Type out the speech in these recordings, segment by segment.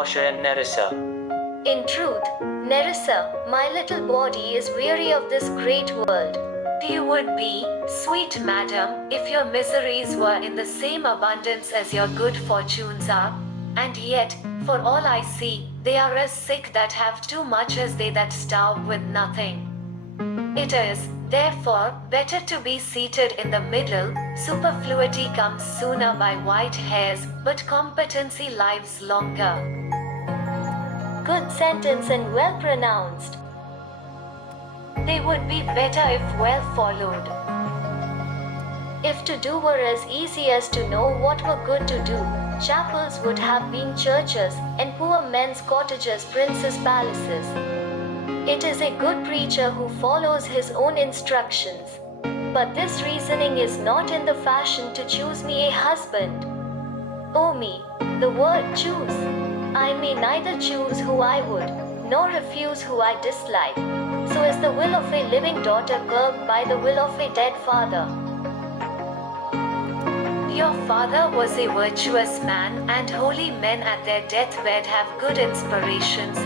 Portia and Nerissa. In truth, Nerissa, my little body is weary of this great world. You would be, sweet madam, if your miseries were in the same abundance as your good fortunes are, and yet, for all I see, they are as sick that have too much as they that starve with nothing. It is, therefore, better to be seated in the middle. Superfluity comes sooner by white hairs, but competency lives longer. Good sentence and well pronounced. They would be better if well followed. If to do were as easy as to know what were good to do, chapels would have been churches, and poor men's cottages princes' palaces. It is a good preacher who follows his own instructions. But this reasoning is not in the fashion to choose me a husband. Oh me, the word choose. I may neither choose who I would, nor refuse who I dislike. So is the will of a living daughter curbed by the will of a dead father. Your father was a virtuous man, and holy men at their deathbed have good inspirations.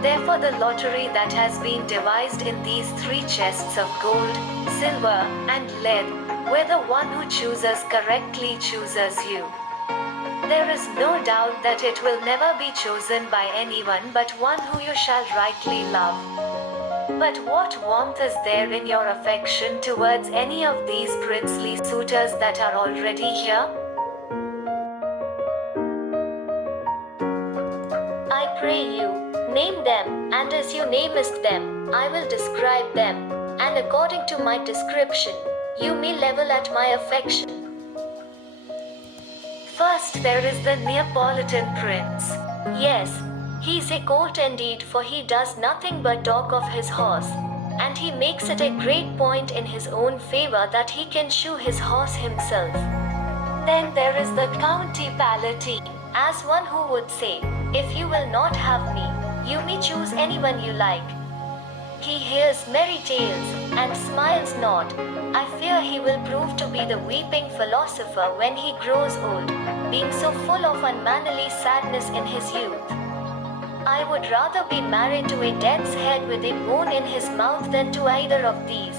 Therefore the lottery that has been devised in these 3 chests of gold, silver, and lead, where the one who chooses correctly chooses you. There is no doubt that it will never be chosen by anyone but one who you shall rightly love. But what warmth is there in your affection towards any of these princely suitors that are already here? I pray you, name them, and as you namest them, I will describe them, and according to my description, you may level at my affection. First there is the Neapolitan prince. Yes, he's a colt indeed, for he does nothing but talk of his horse, and he makes it a great point in his own favor that he can shoe his horse himself. Then there is the County Palatine. As one who would say, if you will not have me, you may choose anyone you like. He hears merry tales, and smiles not. I fear he will prove to be the weeping philosopher when he grows old, being so full of unmannerly sadness in his youth. I would rather be married to a death's head with a bone in his mouth than to either of these.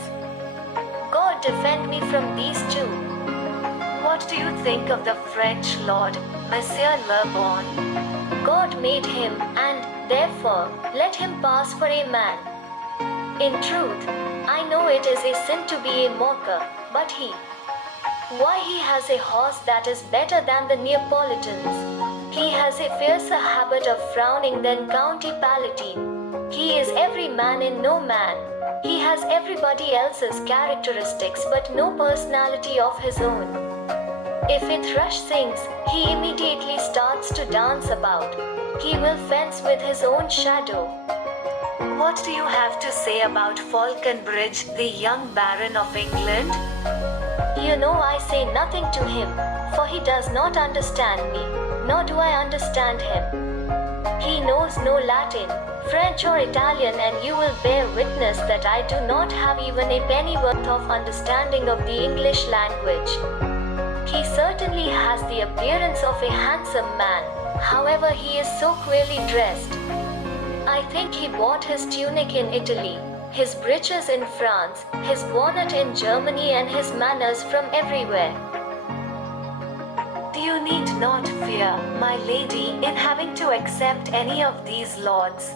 God defend me from these 2. What do you think of the French Lord, Monsieur Le Bon? God made him, and, therefore, let him pass for a man. In truth, I know it is a sin to be a mocker, but why he has a horse that is better than the Neapolitans. He has a fiercer habit of frowning than County Palatine. He is every man in no man. He has everybody else's characteristics but no personality of his own. If a thrush sings, he immediately starts to dance about. He will fence with his own shadow. What do you have to say about Falconbridge, the young Baron of England? You know I say nothing to him, for he does not understand me, nor do I understand him. He knows no Latin, French or Italian, and you will bear witness that I do not have even a pennyworth of understanding of the English language. He certainly has the appearance of a handsome man, however he is so queerly dressed. I think he bought his tunic in Italy, his breeches in France, his bonnet in Germany, and his manners from everywhere. You need not fear, my lady, in having to accept any of these lords.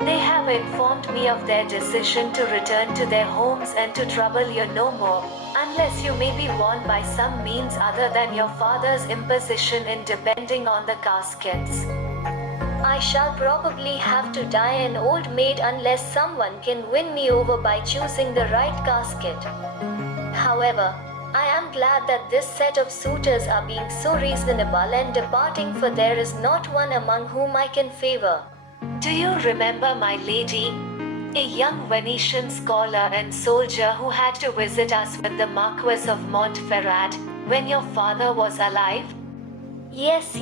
They have informed me of their decision to return to their homes and to trouble you no more, unless you may be warned by some means other than your father's imposition in depending on the caskets. I shall probably have to die an old maid unless someone can win me over by choosing the right casket. However, I am glad that this set of suitors are being so reasonable and departing, for there is not one among whom I can favor. Do you remember, my lady, a young Venetian scholar and soldier who had to visit us with the Marquis of Montferrat when your father was alive? Yes,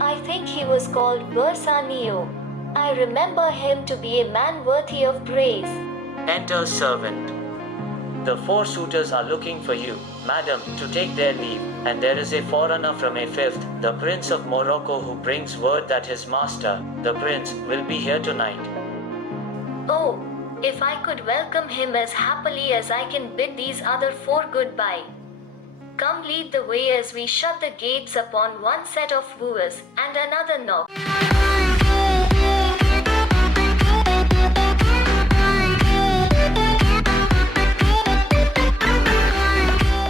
I think he was called Bersanio. I remember him to be a man worthy of praise. Enter servant. The 4 suitors are looking for you, madam, to take their leave, and there is a foreigner from a 5th, the Prince of Morocco, who brings word that his master, the prince, will be here tonight. Oh, if I could welcome him as happily as I can bid these other 4 goodbye. Come lead the way as we shut the gates upon one set of wooers and another knock.